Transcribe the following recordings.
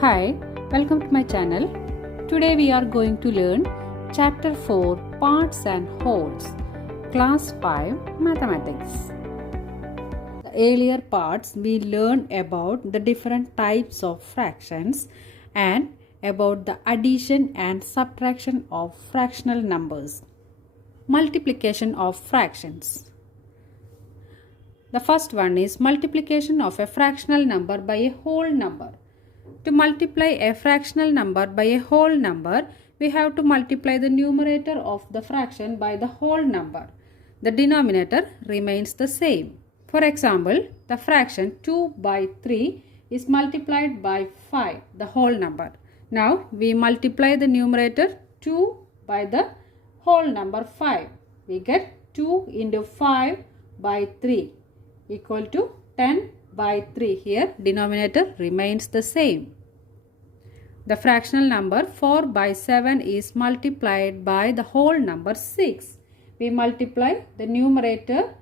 Hi, welcome to my channel. Today we are going to learn Chapter 4 Parts and Wholes, Class 5 Mathematics. The earlier parts we learned about the different types of fractions and about the addition and subtraction of fractional numbers. Multiplication of fractions. The first one is multiplication of a fractional number by a whole number. To multiply a fractional number by a whole number, we have to multiply the numerator of the fraction by the whole number. The denominator remains the same. For example, the fraction 2 by 3 is multiplied by 5, the whole number. Now, we multiply the numerator 2 by the whole number 5. We get 2 into 5 by 3 equal to 10 by 3. Here denominator remains the same. The fractional number 4 by 7 is multiplied by the whole number 6. We multiply the numerator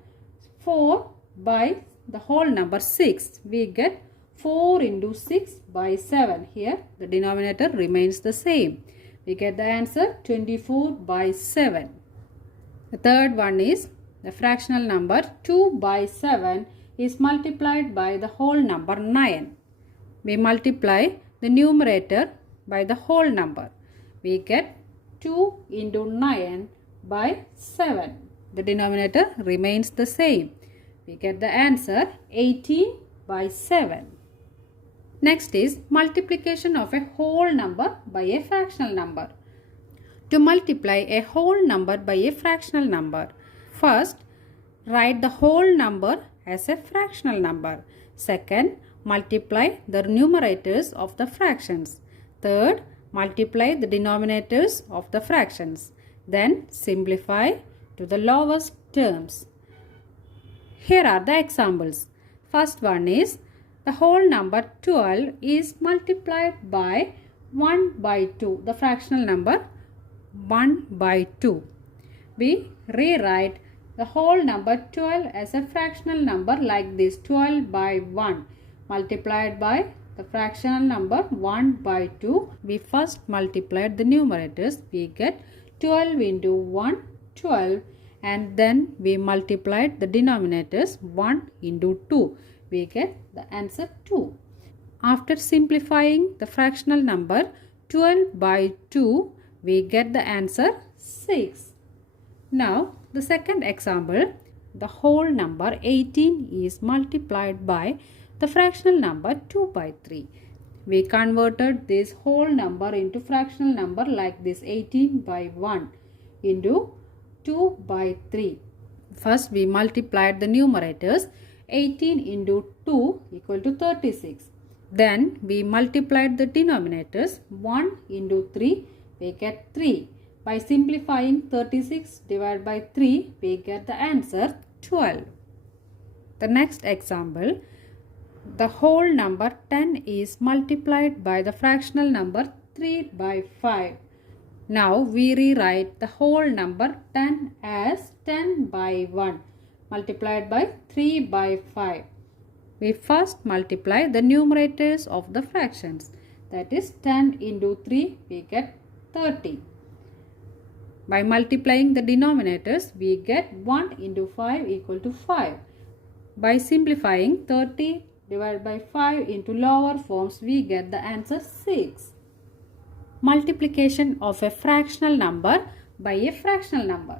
4 by the whole number 6. We get 4 into 6 by 7. Here the denominator remains the same. We get the answer 24 by 7. The third one is the fractional number 2 by 7 is multiplied by the whole number 9. We multiply the numerator by the whole number. We get 2 into 9 by 7. The denominator remains the same. We get the answer 18 by 7. Next is multiplication of a whole number by a fractional number. To multiply a whole number by a fractional number, first write the whole number as a fractional number. Second, multiply the numerators of the fractions. Third, multiply the denominators of the fractions. Then simplify to the lowest terms. Here are the examples. First one is the whole number 12 is multiplied by 1 by 2. The fractional number 1 by 2. We rewrite the whole number 12 as a fractional number like this, 12 by 1 multiplied by the fractional number 1 by 2. We first multiplied the numerators. We get 12 into 1, 12, and then we multiplied the denominators 1 into 2. We get the answer 2. After simplifying the fractional number 12 by 2, we get the answer 6. Now, the second example, the whole number 18 is multiplied by the fractional number 2 by 3. We converted this whole number into fractional number like this, 18 by 1 into 2 by 3. First we multiplied the numerators, 18 into 2 equal to 36. Then we multiplied the denominators, 1 into 3, we get 3. By simplifying 36 divided by 3, we get the answer 12. The next example, the whole number 10 is multiplied by the fractional number 3 by 5. Now we rewrite the whole number 10 as 10 by 1 multiplied by 3 by 5. We first multiply the numerators of the fractions. That is 10 into 3, we get 30. By multiplying the denominators, we get 1 into 5 equal to 5. By simplifying 30 divided by 5 into lower forms, we get the answer 6. Multiplication of a fractional number by a fractional number.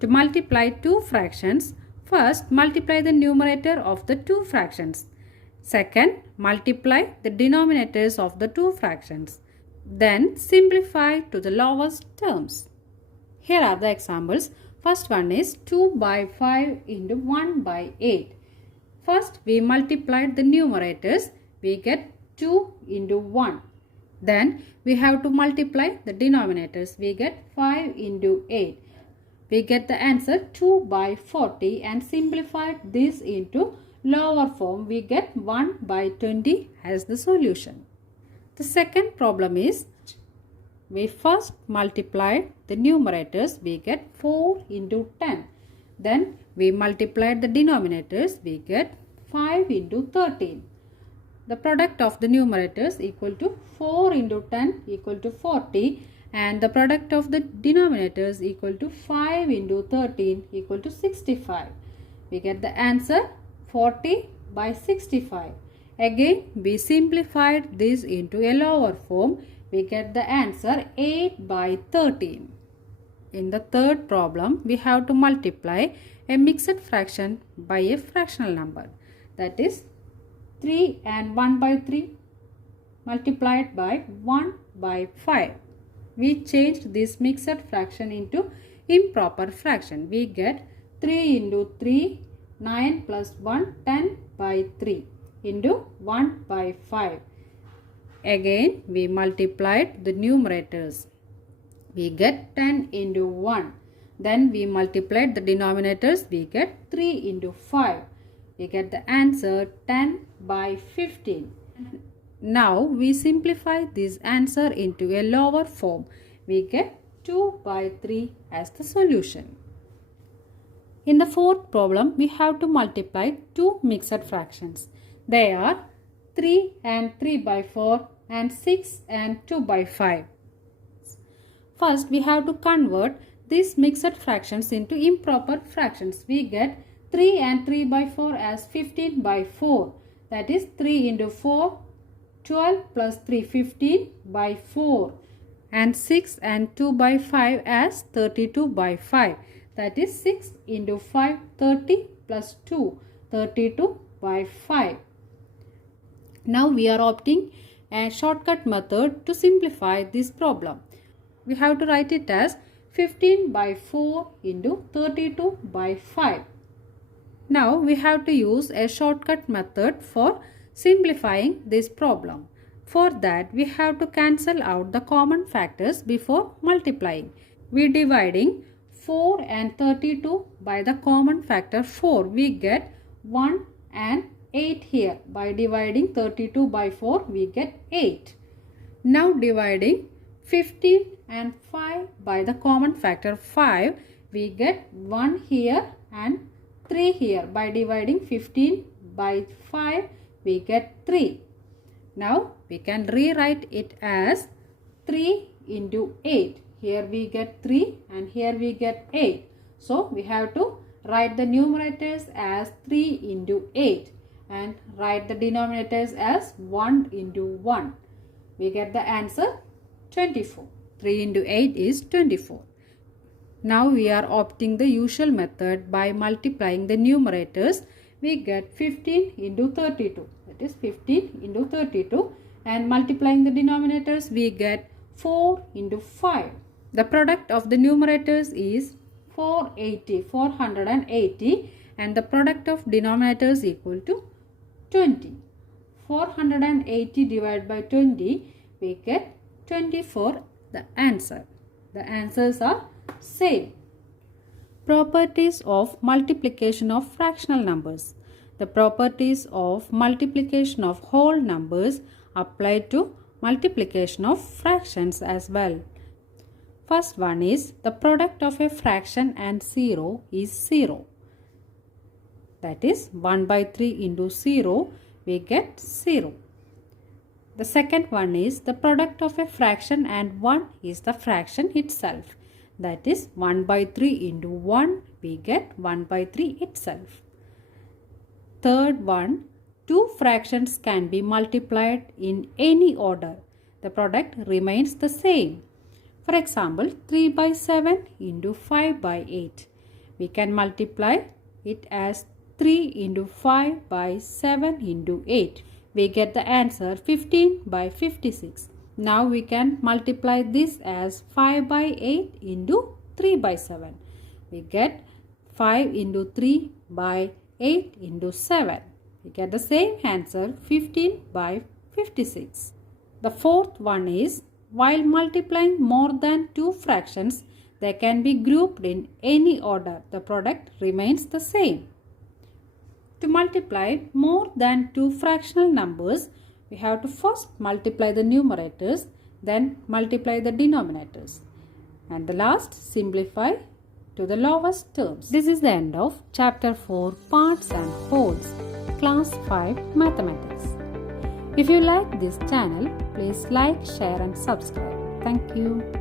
To multiply two fractions, first multiply the numerator of the two fractions. Second, multiply the denominators of the two fractions. Then simplify to the lowest terms. Here are the examples. First one is 2 by 5 into 1 by 8. First we multiplied the numerators. We get 2 into 1. Then we have to multiply the denominators. We get 5 into 8. We get the answer 2 by 40 and simplified this into lower form. We get 1 by 20 as the solution. The second problem is we first multiplied the numerators. We get 4 into 10. Then we multiplied the denominators. We get 5 into 13. the product of the numerators equal to 4 into 10 equal to 40 and the product of the denominators equal to 5 into 13 equal to 65. We get the answer 40 by 65. Again, we simplified this into a lower form. We get the answer 8 by 13. In the third problem, we have to multiply a mixed fraction by a fractional number. That is 3 and 1 by 3 multiplied by 1 by 5. We changed this mixed fraction into improper fraction. We get 3 into 3, 9 plus 1, 10 by 3 into 1 by 5. Again, we multiplied the numerators. We get 10 into 1. Then we multiplied the denominators. We get 3 into 5. We get the answer 10 by 15. Now we simplify this answer into a lower form. We get 2 by 3 as the solution. In the fourth problem, we have to multiply two mixed fractions. They are 3 and 3 by 4 and 6 and 2 by 5. First, we have to convert these mixed fractions into improper fractions. We get 3 and 3 by 4 as 15 by 4. That is 3 into 4, 12 plus 3, 15 by 4. And 6 and 2 by 5 as 32 by 5. That is 6 into 5, 30 plus 2, 32 by 5. Now we are opting a shortcut method to simplify this problem. We have to write it as 15 by 4 into 32 by 5. Now we have to use a shortcut method for simplifying this problem. For that, we have to cancel out the common factors before multiplying. We are dividing 4 and 32 by the common factor 4. We get 1 and 8 here. By dividing 32 by 4, we get 8. Now dividing 15 and 5 by the common factor 5, we get 1 here and 3 here. By dividing 15 by 5, we get 3. Now we can rewrite it as 3 into 8. Here we get 3 and here we get 8. So we have to write the numerators as 3 into 8 and write the denominators as 1 into 1. We get the answer 24. 3 into 8 is 24. Now we are opting the usual method by multiplying the numerators. We get 15 into 32. That is 15 into 32. And multiplying the denominators, we get 4 into 5. The product of the numerators is 480, and the product of denominators equal to 20. 480 divided by 20, we get 24, the answer. The answers are same. Properties of multiplication of fractional numbers. The properties of multiplication of whole numbers apply to multiplication of fractions as well. First one is the product of a fraction and 0 is 0. That is 1 by 3 into 0, we get 0. The second one is the product of a fraction and 1 is the fraction itself. That is 1 by 3 into 1, we get 1 by 3 itself. Third one, two fractions can be multiplied in any order. The product remains the same. For example, 3 by 7 into 5 by 8. We can multiply it as 3 into 5 by 7 into 8. We get the answer 15 by 56. Now we can multiply this as 5 by 8 into 3 by 7. We get 5 into 3 by 8 into 7. We get the same answer 15 by 56. The fourth one is while multiplying more than two fractions, they can be grouped in any order. The product remains the same. To multiply more than two fractional numbers, we have to first multiply the numerators, then multiply the denominators, and the last simplify to the lowest terms. This is the end of Chapter 4, Parts and Wholes, Class 5 Mathematics. If you like this channel, please like, share and subscribe. Thank you.